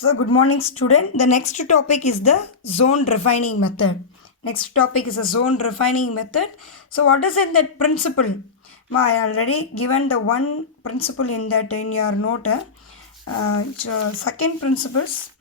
So good morning student. The next topic is the zone refining method. Next topic is a zone refining method. So what is in that principle? I already given the one principle in that in your note. Second principles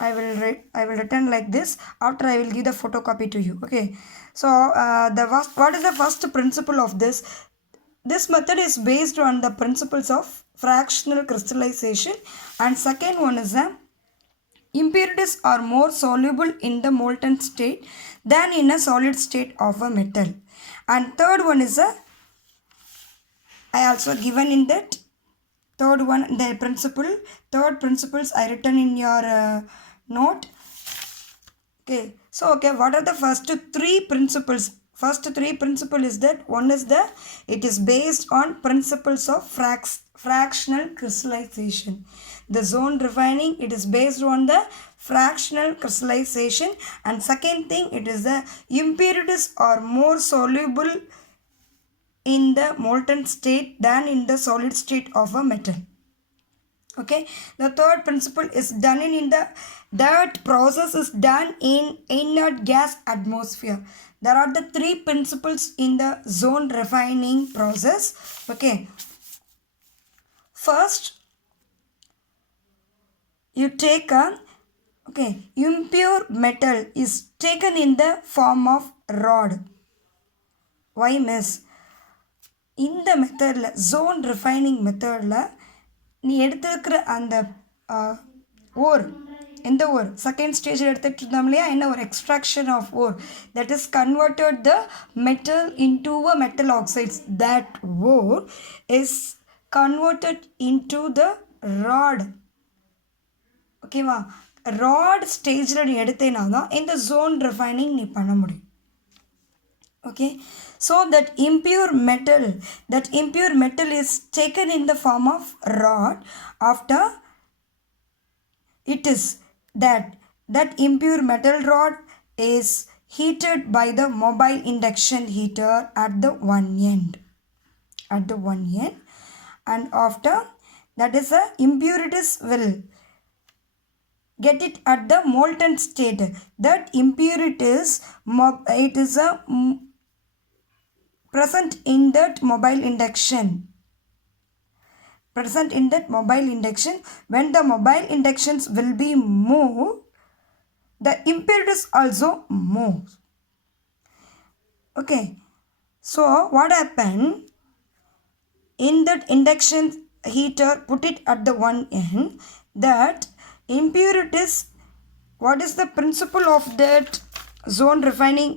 I will return like this. After I will give the photocopy to you. Okay. So what is the first principle of this? This method is based on the principles of fractional crystallization, and second one is the impurities are more soluble in the molten state than in a solid state of a metal. And third one is I also given in that third one the principle. Third principles I written in your note. Okay, so what are the first three principles? First three principle is that one is it is based on principles of fractional crystallization. The zone refining, it is based on the fractional crystallization, and second thing, it is the impurities are more soluble in the molten state than in the solid state of a metal. Okay, the third principle is done in that process is done in inert gas atmosphere. There are the three principles in the zone refining process. Okay, first you take impure metal is taken in the form of rod. Why miss? In the method zone refining method நீ எடுத்துக்கிற அந்த ஓர் எந்த ஓர் செகண்ட் ஸ்டேஜில் எடுத்துகிட்டு இருந்தோம் இல்லையா என்ன ஒரு extraction of ore that is converted the metal into a metal oxides that ore is converted into the rod. ஓகேவா, ராட் ஸ்டேஜில் நீ எடுத்தேன்னா தான் இந்த ஜோன் ரிஃபைனிங் நீ பண்ண முடியும். Okay, so that impure metal is taken in the form of rod. After it is that impure metal rod is heated by the mobile induction heater at the one end, and after that is the impurities will get it at the molten state. That impurities it is a present in that mobile induction. When the mobile inductions will be moved, the impurities also move. Okay, so what happened in that induction heater, put it at the one end, that impurities, what is the principle of that zone refining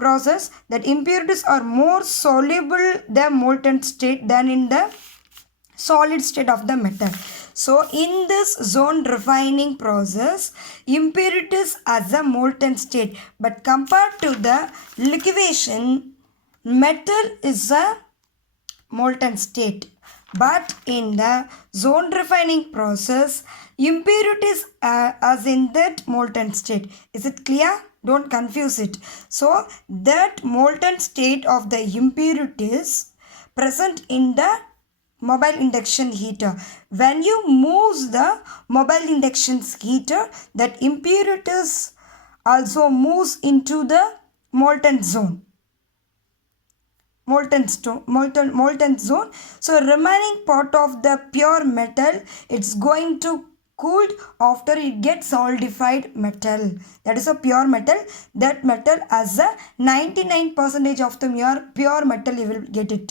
process? That impurities are more soluble the molten state than in the solid state of the metal. So in this zone refining process, impurities as a molten state, but compared to the liquefaction, metal is a molten state. But in the zone refining process, impurities are as in that molten state. Is it clear? Don't confuse it. So that molten state of the impurities present in the mobile induction heater. When you move the mobile induction heater, that impurities also moves into the molten zone. Molten zone. So remaining part of the pure metal, it's going to cooled after it gets solidified metal. That is a pure metal. That metal as a 99% of the pure metal you will get it.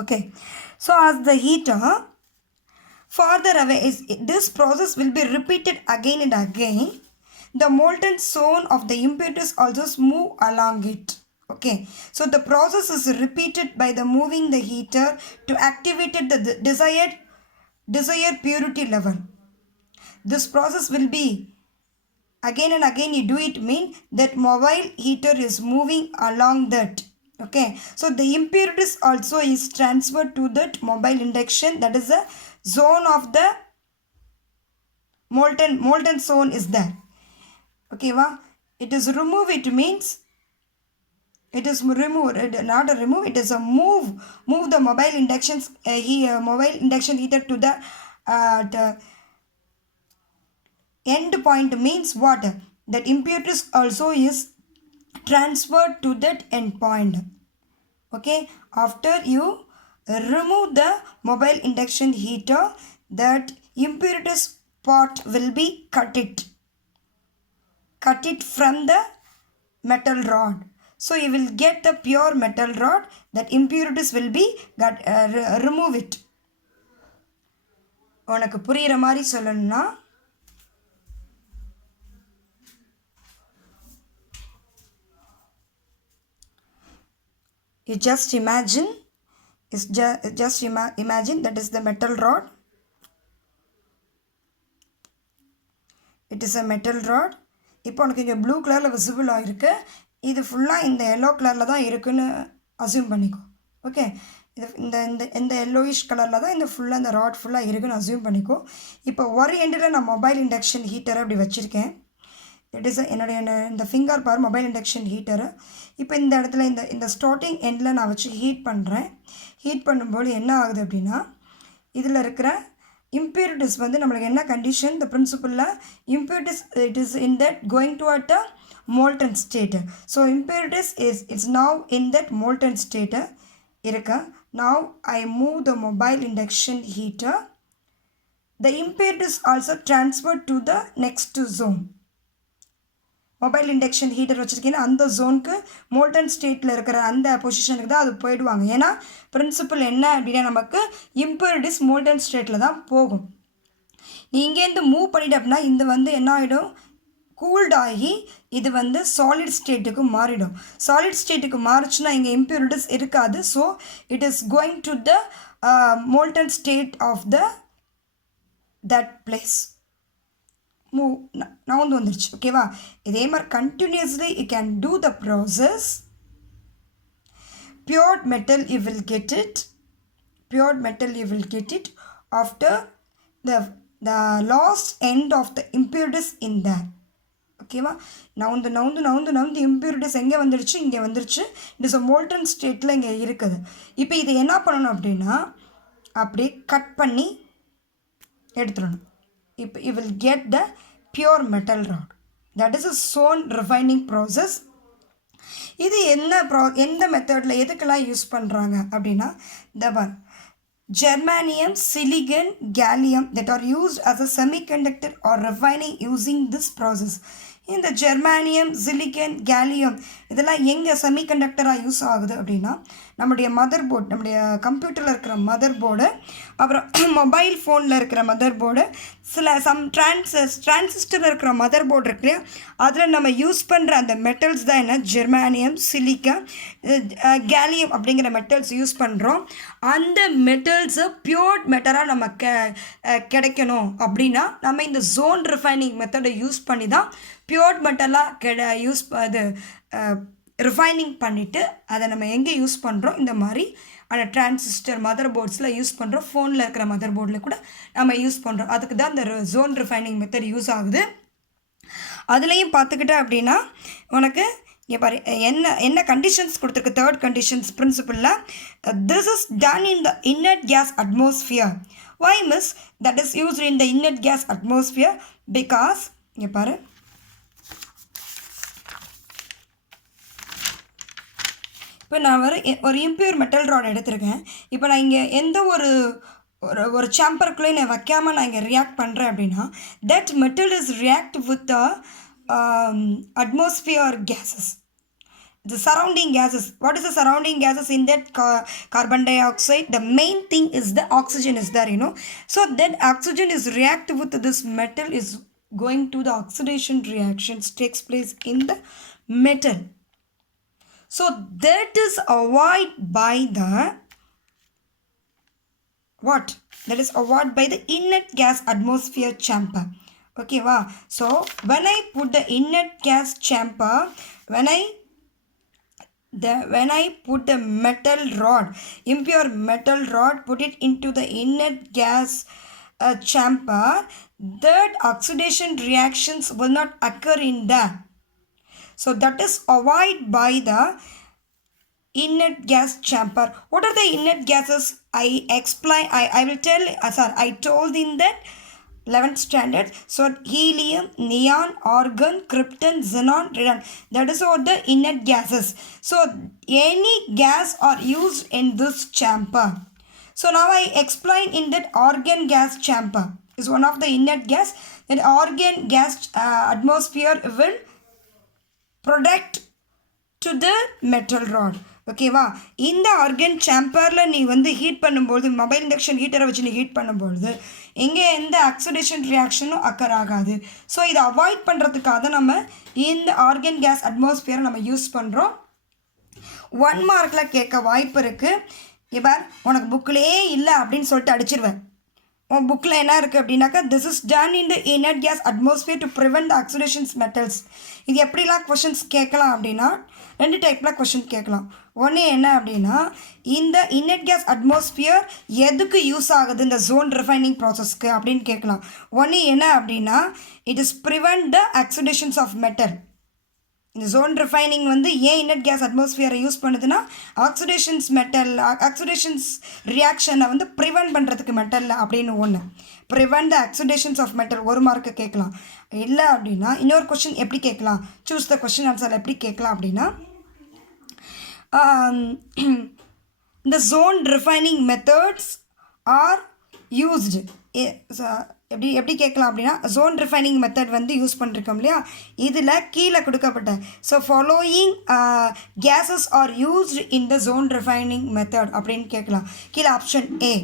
Okay, so as the heater farther away is, this process will be repeated again and again. The molten zone of the impurities also move along it. Okay, so the process is repeated by the moving the heater to activate the desired purity level. This process will be again and again you do it, mean that mobile heater is moving along that. Okay, so the impurities also is transferred to that mobile induction, that is the zone of the molten zone is there. Okay, it is remove, it means it is remove, not a remove, it is a move the mobile induction heater to the end point means what? That impurities also is transferred to that end point. Okay, after you remove the mobile induction heater, that impurities part will be cut it from the metal rod. So you will get the pure metal rod, that impurities will be remove it. உனக்கு புரிகிற மாதிரி சொல்லணும்னா you just imagine, imagine that is the metal rod. It is a metal rod. இப்போ உனக்கு இங்கே ப்ளூ கலரில் விசிபிள் ஆகிருக்கு. இது ஃபுல்லாக இந்த எல்லோ கலரில் தான் இருக்குன்னு அசியூம் பண்ணிக்கோ. ஓகே, இது இந்த எல்லோயிஷ் கலரில் தான் இந்த ஃபுல்லாக இந்த ராட் ஃபுல்லாக இருக்குன்னு அசியூம் பண்ணிக்கோ. இப்போ ஒரு எண்டில் நான் மொபைல் இண்டக்ஷன் ஹீட்டரை அப்படி வச்சுருக்கேன். இட் இஸ் என்னுடைய இந்த ஃபிங்கர் பார் மொபைல் இண்டக்ஷன் ஹீட்டரு. இப்போ இந்த இடத்துல இந்த ஸ்டார்டிங் எண்டில் நான் வச்சு ஹீட் பண்ணுறேன். ஹீட் பண்ணும்போது என்ன ஆகுது அப்படின்னா, இதில் இருக்கிற impurities வந்து நம்மளுக்கு என்ன கண்டிஷன், இந்த பிரின்சிபலில் impurities it is in that going to at a molten state. So impurities is now in that molten state இருக்க. Now I move the mobile induction heater. The impurities also transferred to the next zone. Mobile induction heater வச்சுருக்கீங்கன்னா அந்த ஜோனுக்கு மோல்டன் ஸ்டேட்டில் இருக்கிற அந்த பொசிஷனுக்கு தான் அது போயிடுவாங்க. ஏன்னா பிரின்சிபல் என்ன அப்படின்னா, நமக்கு இம்பூரிட்டிஸ் மோல்டன் ஸ்டேட்டில் தான் போகும். நீ இங்கேருந்து மூவ் பண்ணிட்டு அப்படின்னா இந்த வந்து என்ன ஆகிடும், கூல்டாகி இது வந்து சாலிட் ஸ்டேட்டுக்கு மாறிடும். சாலிட் ஸ்டேட்டுக்கு மாறிச்சுன்னா இங்கே இம்பூரிட்டிஸ் இருக்காது. So it is going to the molten state of that place. Move நவுந்து வந்துருச்சு. ஓகேவா, இதே மாதிரி continuously you can do the process. Pure metal you will get it. Pure metal you will get it after the last end of the impurities in there. ஓகேவா, நவுந்து இம்பூரிட்டிஸ் எங்கே வந்துடுச்சு, இங்கே வந்துருச்சு. இட் இஸ் அ மோல்டன் ஸ்டேட்டில் இங்கே இருக்குது. இப்போ இதை என்ன பண்ணணும் அப்படின்னா, அப்படியே கட் பண்ணி எடுத்துடணும். இப்போ you will get the pure metal rod. That is a zone refining process. இது எந்த மெத்தடில் எதுக்கெல்லாம் யூஸ் பண்ணுறாங்க அப்படின்னா, தபார் germanium, silicon, gallium that are used as a semiconductor or refining using this process. இந்த ஜெர்மானியம், சிலிக்கன், கேலியம் இதெல்லாம் எங்கே செமிகண்டக்டராக யூஸ் ஆகுது அப்படின்னா, நம்முடைய மதர் போர்டு, நம்முடைய கம்ப்யூட்டரில் இருக்கிற மதர் போர்டு, அப்புறம் மொபைல் ஃபோனில் இருக்கிற மதர் போர்டு, சில டிரான்சிஸ்டரில் இருக்கிற மதர் போர்டு இருக்கு இல்லையா, அதில் நம்ம யூஸ் பண்ணுற அந்த மெட்டல்ஸ் தான் என்ன, ஜெர்மானியம், சிலிக்கன், கேலியம் அப்படிங்கிற மெட்டல்ஸ் யூஸ் பண்ணுறோம். அந்த மெட்டல்ஸை பியூர் மெட்டலாக நம்ம கிடைக்கணும் அப்படின்னா நம்ம இந்த ஜோன் ரிஃபைனிங் மெத்தடை யூஸ் பண்ணி தான் பியூர் மெட்டலாக யூஸ் அது ரிஃபைனிங் பண்ணிவிட்டு அதை நம்ம எங்கே யூஸ் பண்ணுறோம், இந்த மாதிரி அந்த டிரான்சிஸ்டர் மதர் போர்ட்ஸில் யூஸ் பண்ணுறோம். ஃபோனில் இருக்கிற மதர் போர்டில் கூட நம்ம யூஸ் பண்ணுறோம். அதுக்கு தான் இந்த ஜோன் ரிஃபைனிங் மெத்தட் யூஸ் ஆகுது. அதுலேயும் பார்த்துக்கிட்டேன் அப்படின்னா உனக்கு இங்கே பாரு என்ன கண்டிஷன்ஸ் கொடுத்துருக்கு. தேர்ட் கண்டிஷன்ஸ் பிரின்சிபலில் this is done in the inert gas atmosphere. Why miss that is used in the inert gas atmosphere? Because இங்கே பாரு, இப்போ நான் ஒரு இம்பியூர் மெட்டல் ராட் எடுத்திருக்கேன். இப்போ நான் இங்கே எந்த ஒரு சாம்பருக்குள்ளே நான் வைக்காமல் நான் இங்கே ரியாக்ட் பண்ணுறேன் அப்படின்னா, that metal is react with the atmosphere gases, the surrounding gases. What is the surrounding gases in that carbon dioxide? The main thing is the oxygen is there, you know. So that oxygen is react with this metal is going to the oxidation reactions takes place in the metal. So that is avoided by the what? That is avoided by the inert gas atmosphere chamber. Okay, wow. So when I put the inert gas chamber, when I put the metal rod, impure metal rod, put it into the inert gas chamber, that oxidation reactions will not occur in that. So that is avoided by the inert gas chamber. What are the inert gases? I explain. I will tell. I told in that 11th standard. So helium, neon, argon, krypton, xenon, radon, that is all the inert gases. So any gas are used in this chamber. So now I explain in that argon gas chamber is one of the inert gas. That argon gas atmosphere will protect to the metal rod. ஓகேவா? இந்த ஆர்கன் சேம்பரில் நீ வந்து ஹீட் பண்ணும்போது, mobile induction ஹீட்டரை வச்சு நீ ஹீட் பண்ணும்பொழுது இங்கே எந்த ஆக்சிடேஷன் ரியாக்ஷனும் அக்கர் ஆகாது. ஸோ இதை அவாய்ட் பண்ணுறதுக்காக நம்ம இந்த ஆர்கன் கேஸ் அட்மாஸ்பியரை நம்ம யூஸ் பண்ணுறோம். 1 மார்க்கில் கேட்க வாய்ப்பு இருக்குது. இப்போ உனக்கு புக்கிலே இல்லை அப்படின்னு சொல்லிட்டு அடிச்சிருவேன். உன் புக்கில் என்ன இருக்குது அப்படின்னாக்கா, this is done in the inert case atmosphere to prevent the oxidations metals. இது எப்படிலாம் கொஷின்ஸ் கேட்கலாம் அப்படின்னா 2 டைப்பில் கொஷின் கேட்கலாம். ஒன்று என்ன அப்படின்னா, இந்த இனர்ட் கேஸ் அட்மாஸ்பியர் எதுக்கு யூஸ் ஆகுது இந்த ஜோன் ரிஃபைனிங் ப்ராசஸ்க்கு அப்படின்னு கேட்கலாம். ஒன்று என்ன அப்படின்னா, it is prevent the oxidations of metal. இந்த ஜோன் ரிஃபைனிங் வந்து ஏன் இனர்ட் கேஸ் அட்மாஸ்பியரை யூஸ் பண்ணுதுன்னா, ஆக்சிடேஷன்ஸ் ரியாக்ஷனை வந்து ப்ரிவென்ட் பண்ணுறதுக்கு மெட்டலில் அப்படின்னு ஒன்று. Prevent the oxidations of metal 1 மார்க்கு கேட்கலாம். இல்லை அப்படின்னா இன்னொரு கொஷின் எப்படி கேட்கலாம், சூஸ் த கொஷின் ஆன்சர் எப்படி கேட்கலாம் அப்படின்னா, the zone refining methods are used. எப்படி கேட்கலாம் அப்படின்னா, ஜோன் ரிஃபைனிங் மெத்தட் வந்து யூஸ் பண்ணிருக்கோம் இல்லையா, இதில் கீழே கொடுக்கப்பட்ட so following gases are used in the zone refining method அப்படின்னு கேட்கலாம். கீழே option A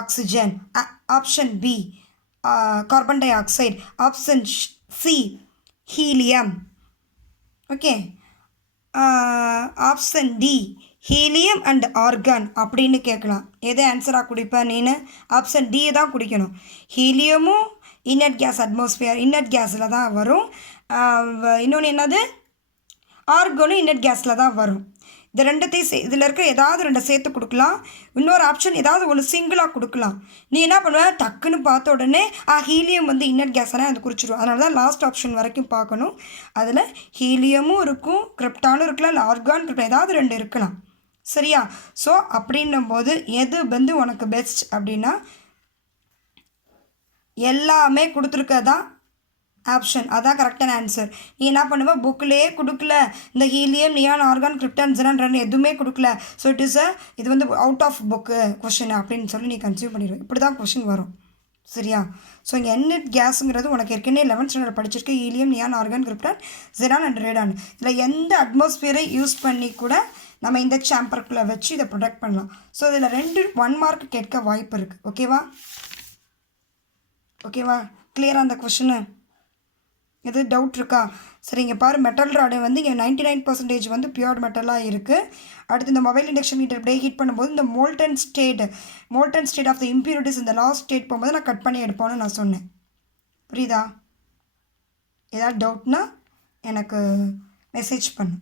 oxygen, option B carbon dioxide, option C helium, okay, option D helium and argon அப்படின்னு கேட்கலாம். எதை ஆன்சராக குடிப்பேன் நீனு? ஆப்ஷன் டி தான் குடிக்கணும். ஹீலியமும் இனர்ட் கேஸ் அட்மாஸ்பியர் இனர்ட் கேஸில் தான் வரும். இன்னொன்று என்னது, ஆர்கானும் இனர்ட் கேஸில் தான் வரும். இந்த ரெண்டுத்தையும் இதில் இருக்க ஏதாவது 2 சேர்த்து கொடுக்கலாம். இன்னொரு ஆப்ஷன் ஏதாவது ஒன்று சிங்கிளாக கொடுக்கலாம். நீ என்ன பண்ணுவ, டக்குன்னு பார்த்த உடனே ஹீலியம் வந்து இனர்ட் கேஸ்னால் அது குறிச்சிடும். அதனால தான் லாஸ்ட் ஆப்ஷன் வரைக்கும் பார்க்கணும். அதில் ஹீலியமும் இருக்கும், கிரிப்டானும் இருக்கலாம், இல்லை ஆர்கான் கிரிப்டான் ஏதாவது 2 இருக்கலாம். சரியா? ஸோ அப்படின்னும் போது எது வந்து உனக்கு பெஸ்ட் அப்படின்னா, எல்லாமே கொடுத்துருக்கதான் ஆப்ஷன், அதான் கரெக்டான ஆன்சர். நீ என்ன பண்ணுவ, புக்கிலே கொடுக்கல, இந்த helium, neon, argon, krypton, xenon 2 எதுவுமே கொடுக்கல, ஸோ இட் இஸ் இது வந்து அவுட் ஆஃப் புக்கு கொஷின் அப்படின்னு சொல்லி நீ கன்சியூம் பண்ணிடுவேன். இப்படி தான் கொஷின் வரும். சரியா? ஸோ இங்கே இனர்ட் கேஸுங்கிறது உனக்கு ஏற்கனவே 11th ஸ்டாண்டர்ட் படிச்சிருக்க, helium, neon, argon, krypton, xenon and Radon. இதில் எந்த அட்மாஸ்பியரை யூஸ் பண்ணி கூட நம்ம இந்த சாம்பருக்குள்ளே வச்சு இதை ப்ரொடெக்ட் பண்ணலாம். ஸோ இதில் 1 மார்க் கேட்க வாய்ப்பு இருக்குது. ஓகேவா? கிளியராக அந்த கொஷினு? எது டவுட் இருக்கா? சரி, இங்கே பாரு, மெட்டல் ராடு வந்து இங்கே 99% வந்து பியூர் மெட்டலாக இருக்குது. அடுத்து இந்த மொபைல் இண்டக்ஷன் ஹீட்டர் அப்படியே ஹீட் பண்ணும்போது இந்த molten state of the impurities இந்த லாஸ்ட் ஸ்டேட் போகும்போது நான் கட் பண்ணி எடுப்போன்னு நான் சொன்னேன். புரியுதா? ஏதாவது டவுட்னா எனக்கு மெசேஜ் பண்ணு.